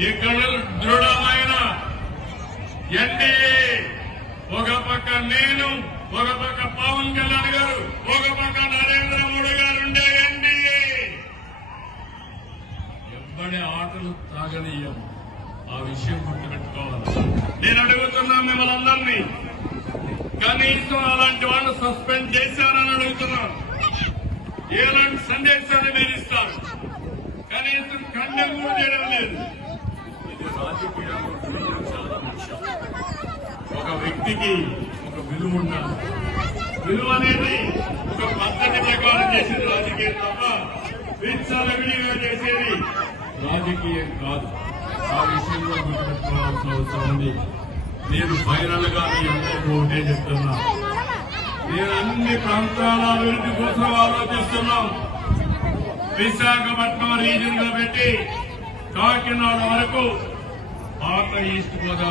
ఇక్కడ దృఢమైన ఎన్డీఏ, ఒక పక్క నేను, ఒక పక్క పవన్ కళ్యాణ్ గారు, ఒక పక్క నరేంద్ర మోడీ గారు ఉండే ఎన్డీఏ ఎవ్వడి ఆటలు తాగనీయం. ఆ విషయం గుర్తుపెట్టుకోవాలి. నేను అడుగుతున్నా మిమ్మల్ని అందరినీ, కనీసం అలాంటి వాళ్ళు సస్పెండ్ చేశారని అడుగుతున్నాను. ఎలాంటి సందేశాన్ని మీరు ఇస్తారు? కనీసం ఖండం కూడా చేయడం లేదు. ఇది రాజకీయాల్లో చాలా ముఖ్యం. ఒక వ్యక్తికి ఒక విలువ ఉండాలి. విలువ అనేది ఒక పద్ధతి ప్రకారం చేసేది రాజకీయం తప్ప విచ్చలవిడిగా చేసేది రాజకీయం కాదు. ఆ విషయంలో గుర్తుపెట్టుకోవాల్సిన అవసరం ఉంది. నేను ఫైనల్ గా మీ అందరికీ ఒకటే చెప్తున్నా, నేను అన్ని ప్రాంతాల అభివృద్ధి కోసం ఆలోచిస్తున్నాం. విశాఖపట్నం రీజన్ లో పెట్టి కాకినాడ వరకు పాత ఈస్ట్ గోదావరి